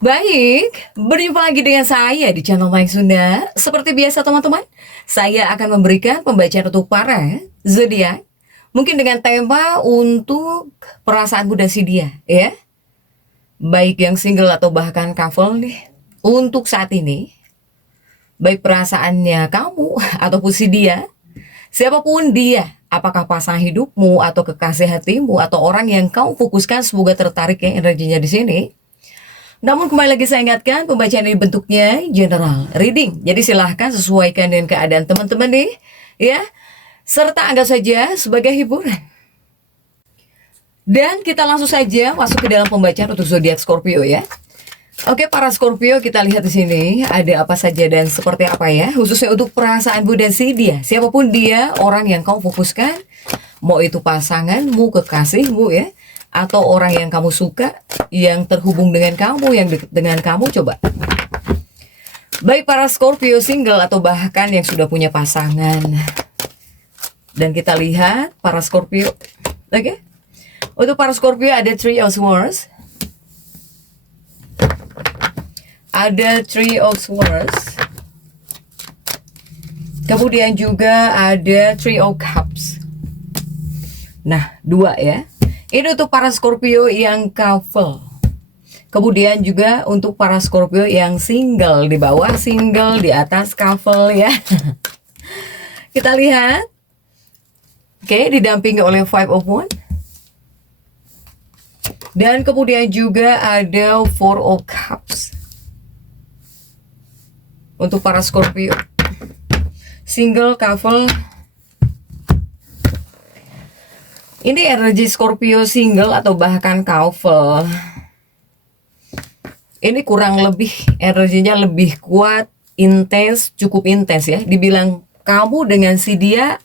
Baik, berjumpa lagi dengan saya di channel Maing Sunda. Seperti biasa teman-teman, saya akan memberikan pembacaan untuk para zodiak. Mungkin dengan tema untuk perasaan muda si dia, ya. Baik yang single atau bahkan couple nih. Untuk saat ini, baik perasaannya kamu ataupun si dia, siapapun dia, apakah pasangan hidupmu atau kekasih hatimu atau orang yang kau fokuskan, semoga tertarik ya energinya di sini. Namun kembali lagi saya ingatkan, pembacaan ini bentuknya general reading. Jadi silahkan sesuaikan dengan keadaan teman-teman nih, ya. Serta anggap saja sebagai hiburan. Dan kita langsung saja masuk ke dalam pembacaan untuk zodiak Scorpio ya. Oke, para Scorpio, kita lihat di sini ada apa saja dan seperti apa ya, khususnya untuk perasaanmu dan si dia. Siapapun dia, orang yang kau fokuskan, mau itu pasanganmu, kekasihmu ya, atau orang yang kamu suka, yang terhubung dengan kamu, yang dekat dengan kamu, coba. Baik para Scorpio single atau bahkan yang sudah punya pasangan. Dan kita lihat para Scorpio, oke? Untuk para Scorpio ada Three of Swords. Ada Three of Swords. Kemudian juga ada Three of Cups. Nah, dua ya. Ini untuk para Scorpio yang couple. Kemudian juga untuk para Scorpio yang single, di bawah single, di atas couple ya. Kita lihat. Oke, didampingi oleh Five of Wands. Dan kemudian juga ada Four of Cups. Untuk para Scorpio single, couple. Ini energi Scorpio single atau bahkan couple. Ini kurang lebih energinya lebih kuat, intens, cukup intens ya. Dibilang kamu dengan si dia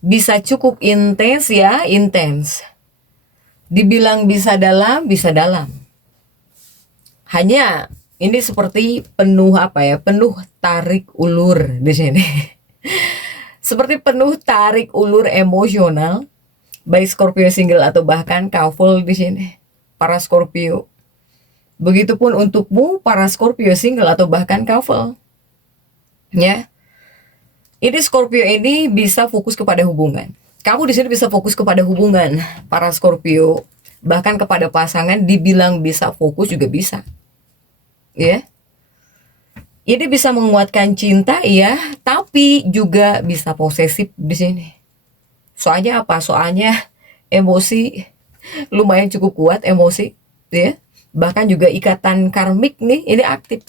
bisa cukup intens ya, intens. Dibilang bisa dalam, bisa dalam. Hanya ini seperti penuh apa ya? Penuh tarik ulur di sini. Seperti penuh tarik ulur emosional. Baik Scorpio single atau bahkan couple di sini, para Scorpio. Begitupun untukmu para Scorpio single atau bahkan couple. Ya. Ini Scorpio ini bisa fokus kepada hubungan. Kamu di sini bisa fokus kepada hubungan para Scorpio, bahkan kepada pasangan dibilang bisa fokus juga bisa. Ya. Ini bisa menguatkan cinta ya, tapi juga bisa posesif di sini. Soalnya apa? Soalnya emosi lumayan cukup kuat, emosi ya. Bahkan juga ikatan karmik nih ini aktif.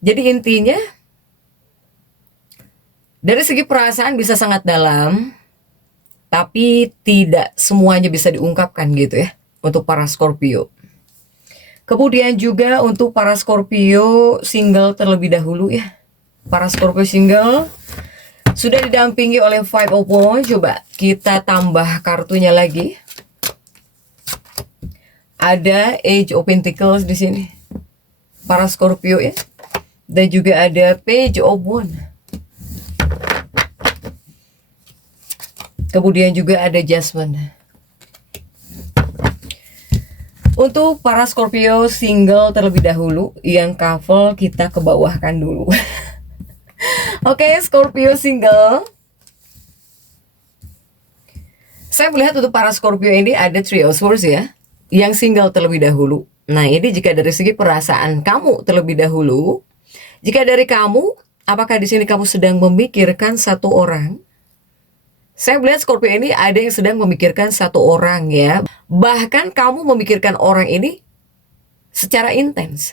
Jadi intinya dari segi perasaan bisa sangat dalam, tapi tidak semuanya bisa diungkapkan gitu ya untuk para Scorpio. Kemudian juga untuk para Scorpio single terlebih dahulu ya. Para Scorpio single sudah didampingi oleh Five of Wands. Coba kita tambah kartunya lagi. Ada Age of Pentacles di sini. Para Scorpio ya. Dan juga ada Page of Wands. Kemudian juga ada Judgment. Untuk para Scorpio single terlebih dahulu, yang couple kita ke bawahkan dulu. Oke, Scorpio single. Saya melihat untuk para Scorpio ini ada Three of Swords ya, yang single terlebih dahulu. Nah, ini jika dari segi perasaan kamu terlebih dahulu. Jika dari kamu, apakah di sini kamu sedang memikirkan satu orang? Saya melihat Scorpio ini ada yang sedang memikirkan satu orang ya. Bahkan kamu memikirkan orang ini secara intens.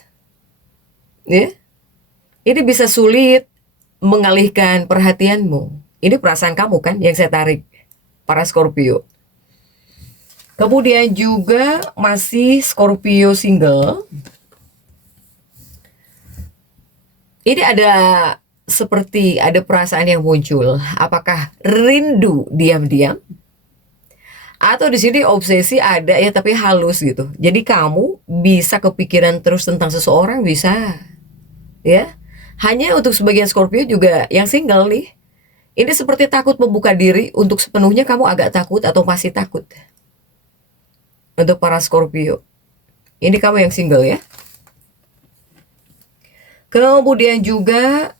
Ya. Ini bisa sulit mengalihkan perhatianmu. Ini perasaan kamu kan yang saya tarik, para Scorpio. Kemudian juga masih Scorpio single. Ini ada seperti ada perasaan yang muncul. Apakah rindu diam-diam? Atau di sini obsesi ada ya tapi halus gitu. Jadi kamu bisa kepikiran terus tentang seseorang bisa. Ya. Hanya untuk sebagian Scorpio juga yang single nih, ini seperti takut membuka diri untuk sepenuhnya, kamu agak takut atau masih takut. Untuk para Scorpio, ini kamu yang single ya. Kemudian juga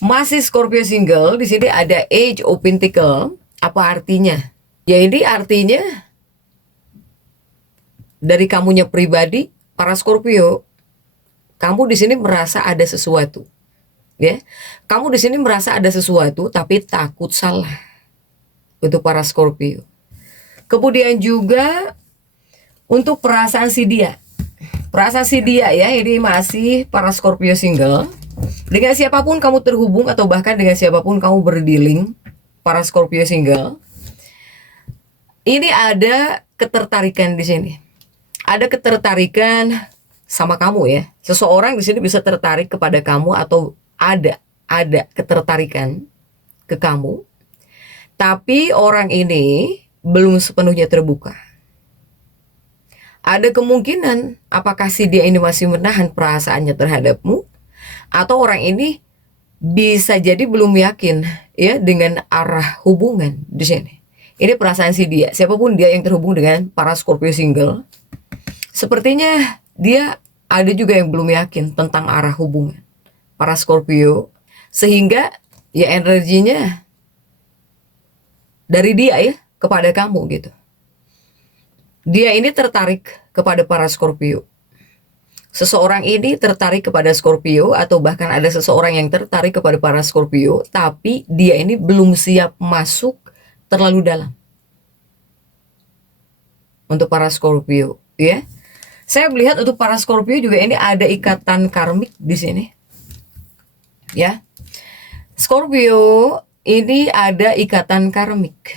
masih Scorpio single, di sini ada Age of Pentacle. Apa artinya? Ya ini artinya dari kamunya pribadi, para Scorpio, kamu di sini merasa ada sesuatu. Ya, kamu di sini merasa ada sesuatu tapi takut salah. Untuk para Scorpio. Kemudian juga untuk perasaan si dia. Perasaan si dia ya, ini masih para Scorpio single. Dengan siapapun kamu terhubung atau bahkan dengan siapapun kamu berdealing, para Scorpio single. Ini ada ketertarikan di sini. Ada ketertarikan sama kamu ya. Seseorang di sini bisa tertarik kepada kamu atau ada ketertarikan ke kamu. Tapi orang ini belum sepenuhnya terbuka. Ada kemungkinan apakah si dia ini masih menahan perasaannya terhadapmu, atau orang ini bisa jadi belum yakin ya dengan arah hubungan di sini. Ini perasaan si dia, siapapun dia yang terhubung dengan para Scorpio single, sepertinya dia ada juga yang belum yakin tentang arah hubungan para Scorpio, sehingga ya energinya dari dia ya kepada kamu gitu. Dia ini tertarik kepada para Scorpio. Seseorang ini tertarik kepada Scorpio, atau bahkan ada seseorang yang tertarik kepada para Scorpio, tapi dia ini belum siap masuk terlalu dalam. Untuk para Scorpio, ya. Saya melihat untuk para Scorpio juga ini ada ikatan karmik di sini. Ya. Scorpio ini ada ikatan karmik.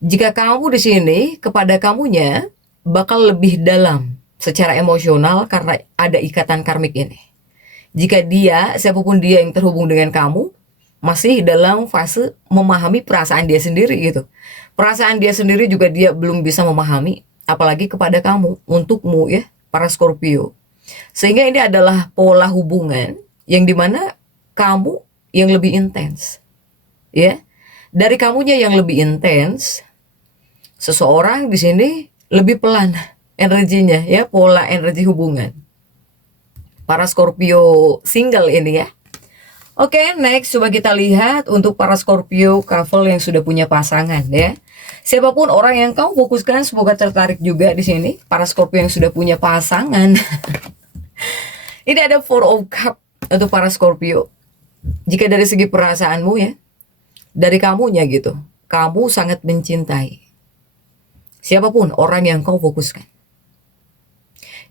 Jika kamu di sini, kepada kamunya bakal lebih dalam secara emosional karena ada ikatan karmik ini. Jika dia, siapapun dia yang terhubung dengan kamu, masih dalam fase memahami perasaan dia sendiri gitu. Perasaan dia sendiri juga dia belum bisa memahami, apalagi kepada kamu, untukmu ya, para Scorpio. Sehingga ini adalah pola hubungan yang dimana kamu yang lebih intens. Ya, dari kamunya yang lebih intens, seseorang di sini lebih pelan energinya ya, pola energi hubungan. Para Scorpio single ini ya. Oke, next coba kita lihat untuk para Scorpio couple yang sudah punya pasangan ya. Siapapun orang yang kamu fokuskan semoga tertarik juga di sini. Para Scorpio yang sudah punya pasangan. Ini ada Four of Cups untuk para Scorpio. Jika dari segi perasaanmu ya, dari kamunya gitu, kamu sangat mencintai siapapun orang yang kau fokuskan.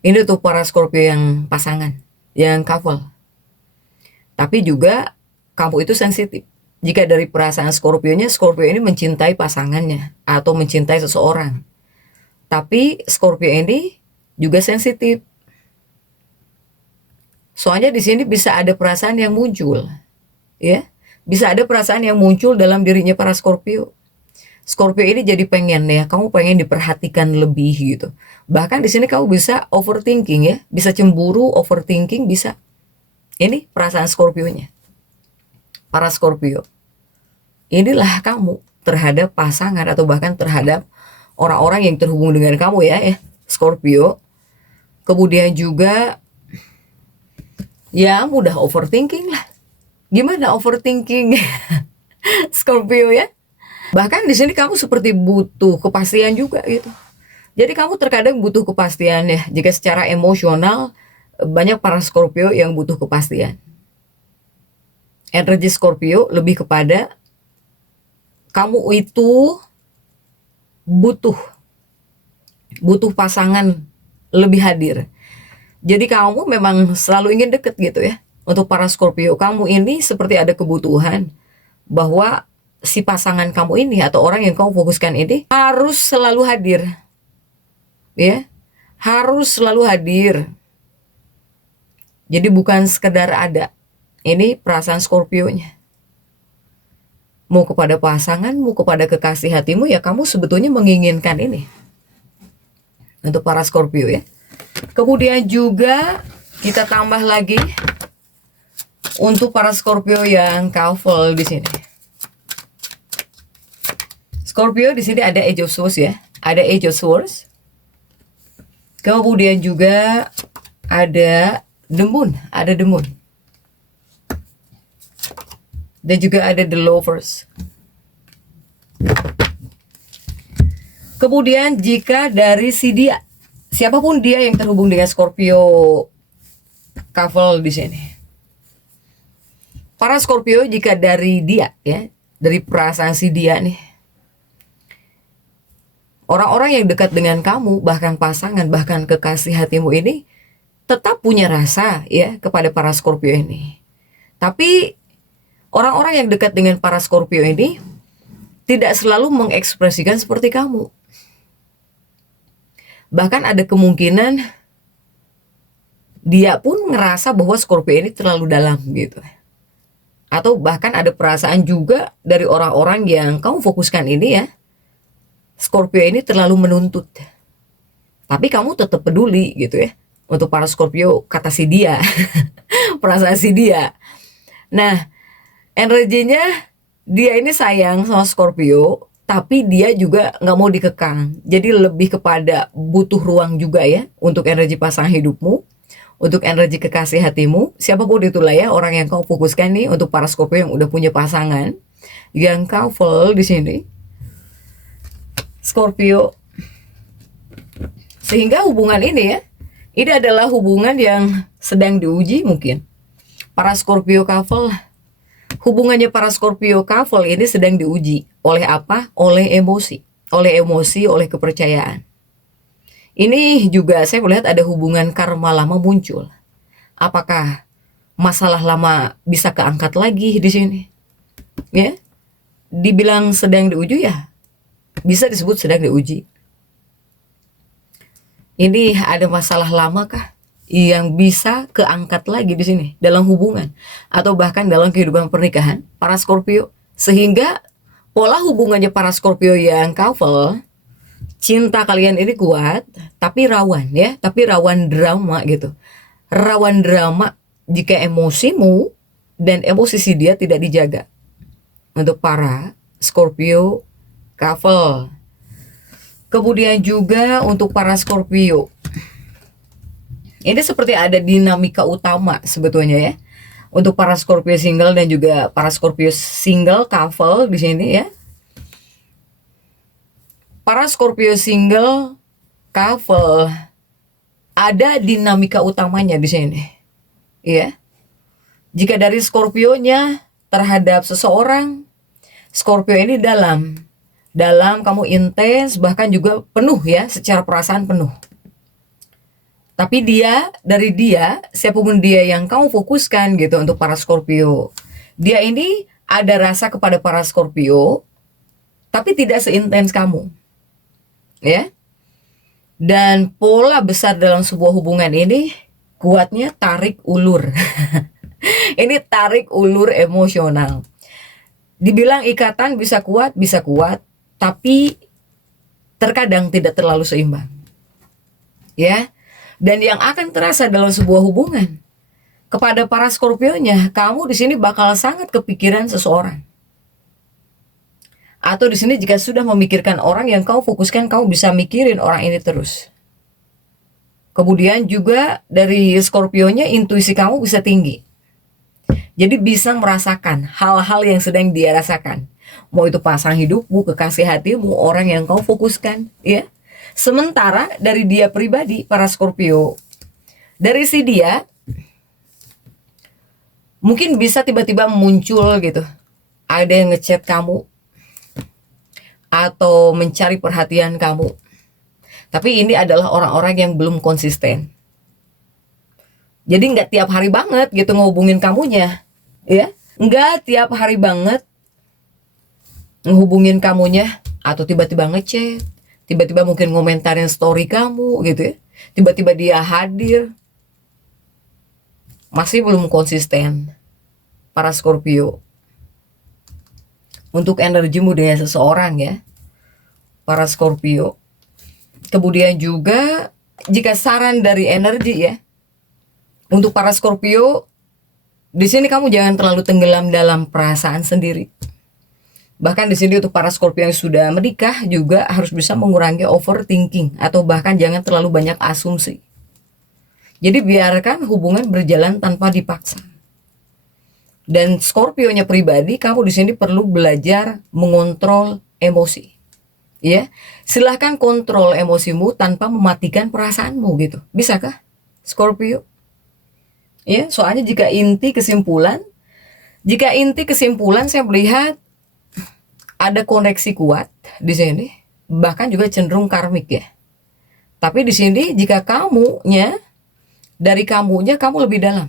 Ini untuk para Scorpio yang pasangan, yang couple. Tapi juga kamu itu sensitif. Jika dari perasaan Scorpio-nya, Scorpio ini mencintai pasangannya atau mencintai seseorang. Tapi Scorpio ini juga sensitif. Soalnya di sini bisa ada perasaan yang muncul, ya, bisa ada perasaan yang muncul dalam dirinya para Scorpio. Scorpio ini jadi pengen ya, kamu pengen diperhatikan lebih gitu. Bahkan di sini kamu bisa overthinking ya, bisa cemburu, overthinking bisa. Ini perasaan Scorpio-nya. Para Scorpio. Inilah kamu terhadap pasangan atau bahkan terhadap orang-orang yang terhubung dengan kamu ya, Scorpio. Kemudian juga ya mudah overthinking lah. Gimana overthinking Scorpio ya? Bahkan di sini kamu seperti butuh kepastian juga gitu. Jadi kamu terkadang butuh kepastian ya. Jika secara emosional banyak para Scorpio yang butuh kepastian. Energi Scorpio lebih kepada kamu itu butuh pasangan lebih hadir. Jadi kamu memang selalu ingin deket gitu ya. Untuk para Scorpio, kamu ini seperti ada kebutuhan bahwa si pasangan kamu ini atau orang yang kamu fokuskan ini harus selalu hadir. Ya, harus selalu hadir. Jadi bukan sekedar ada. Ini perasaan Scorpio-nya. Mau kepada pasangan, mau kepada kekasih hatimu, ya kamu sebetulnya menginginkan ini. Untuk para Scorpio ya. Kemudian juga kita tambah lagi untuk para Scorpio yang couple di sini. Scorpio di sini ada Age of Swords ya, ada Age of Swords. Kemudian juga ada demun, dan juga ada the lovers. Kemudian jika dari si dia, siapapun dia yang terhubung dengan Scorpio couple di sini. Para Scorpio, jika dari dia ya, dari perasaan si dia nih, orang-orang yang dekat dengan kamu, bahkan pasangan, bahkan kekasih hatimu ini tetap punya rasa ya kepada para Scorpio ini. Tapi orang-orang yang dekat dengan para Scorpio ini tidak selalu mengekspresikan seperti kamu. Bahkan ada kemungkinan dia pun ngerasa bahwa Scorpio ini terlalu dalam gitu. Atau bahkan ada perasaan juga dari orang-orang yang kamu fokuskan ini ya, Scorpio ini terlalu menuntut. Tapi kamu tetap peduli gitu ya. Untuk para Scorpio, kata si dia. Perasaan si dia. Nah, energinya dia ini sayang sama Scorpio, tapi dia juga nggak mau dikekang. Jadi lebih kepada butuh ruang juga ya untuk energi pasangan hidupmu, untuk energi kekasih hatimu, siapapun itulah ya orang yang kau fokuskan nih untuk para Scorpio yang udah punya pasangan, yang couple di sini, Scorpio. Sehingga hubungan ini ya, ini adalah hubungan yang sedang diuji mungkin. Para Scorpio couple, hubungannya para Scorpio couple ini sedang diuji. Oleh apa? Oleh emosi. Oleh kepercayaan. Ini juga saya melihat ada hubungan karma lama muncul. Apakah masalah lama bisa keangkat lagi di sini? Ya, dibilang sedang diuji ya, bisa disebut sedang diuji. Ini ada masalah lama kah yang bisa keangkat lagi di sini dalam hubungan atau bahkan dalam kehidupan pernikahan para Scorpio, sehingga pola hubungannya para Scorpio yang couple, cinta kalian ini kuat tapi rawan ya, tapi rawan drama gitu. Rawan drama jika emosimu dan emosi si dia tidak dijaga. Untuk para Scorpio couple. Kemudian juga untuk para Scorpio, ini seperti ada dinamika utama sebetulnya ya. Untuk para Scorpio single dan juga para Scorpio single couple di sini ya. Para Scorpio single couple ada dinamika utamanya di sini. Ya. Jika dari Scorpio-nya terhadap seseorang, Scorpio ini dalam kamu intens, bahkan juga penuh ya, secara perasaan penuh. Tapi dari dia, siapapun dia yang kamu fokuskan gitu untuk para Scorpio, dia ini ada rasa kepada para Scorpio, tapi tidak seintens kamu. Ya. Dan pola besar dalam sebuah hubungan ini kuatnya tarik ulur. Ini tarik ulur emosional. Dibilang ikatan bisa kuat, tapi terkadang tidak terlalu seimbang. Ya. Dan yang akan terasa dalam sebuah hubungan kepada para Scorpio-nya, kamu di sini bakal sangat kepikiran seseorang. Atau di sini jika sudah memikirkan orang yang kamu fokuskan, kamu bisa mikirin orang ini terus. Kemudian juga dari Scorpio-nya intuisi kamu bisa tinggi. Jadi bisa merasakan hal-hal yang sedang dia rasakan. Mau itu pasangan hidupmu, kekasih hatimu, orang yang kau fokuskan, ya. Sementara dari dia pribadi, para Scorpio, dari si dia, mungkin bisa tiba-tiba muncul gitu. Ada yang ngechat kamu, atau mencari perhatian kamu. Tapi ini adalah orang-orang yang belum konsisten. Jadi nggak tiap hari banget gitu ngehubungin kamunya. Ya, nggak tiap hari banget ngehubungin kamunya, atau tiba-tiba ngechat, tiba-tiba mungkin ngomentarin story kamu gitu ya, tiba-tiba dia hadir. Masih belum konsisten para Scorpio untuk energimu dengan seseorang ya, para Scorpio. Kemudian juga jika saran dari energi ya, untuk para Scorpio, di sini kamu jangan terlalu tenggelam dalam perasaan sendiri. Bahkan di sini untuk para Scorpio yang sudah menikah juga harus bisa mengurangi overthinking atau bahkan jangan terlalu banyak asumsi. Jadi biarkan hubungan berjalan tanpa dipaksa. Dan Scorpio-nya pribadi, kamu di sini perlu belajar mengontrol emosi. Ya, silahkan kontrol emosimu tanpa mematikan perasaanmu gitu. Bisakah, Scorpio? Ya, soalnya jika inti kesimpulan saya melihat ada koneksi kuat di sini, bahkan juga cenderung karmik ya. Tapi di sini jika dari kamunya kamu lebih dalam.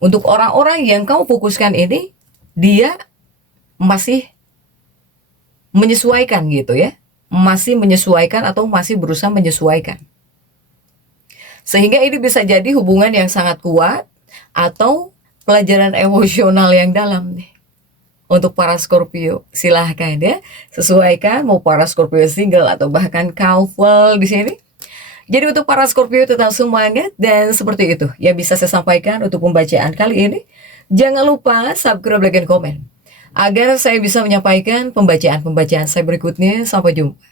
Untuk orang-orang yang kamu fokuskan ini, dia masih menyesuaikan gitu ya. Masih menyesuaikan atau masih berusaha menyesuaikan. Sehingga ini bisa jadi hubungan yang sangat kuat atau pelajaran emosional yang dalam nih. Untuk para Scorpio, silahkan ya, sesuaikan mau para Scorpio single atau bahkan couple di sini. Jadi untuk para Scorpio tetap semangat, dan seperti itu yang bisa saya sampaikan untuk pembacaan kali ini. Jangan lupa subscribe, like, dan komen agar saya bisa menyampaikan pembacaan-pembacaan saya berikutnya. Sampai jumpa.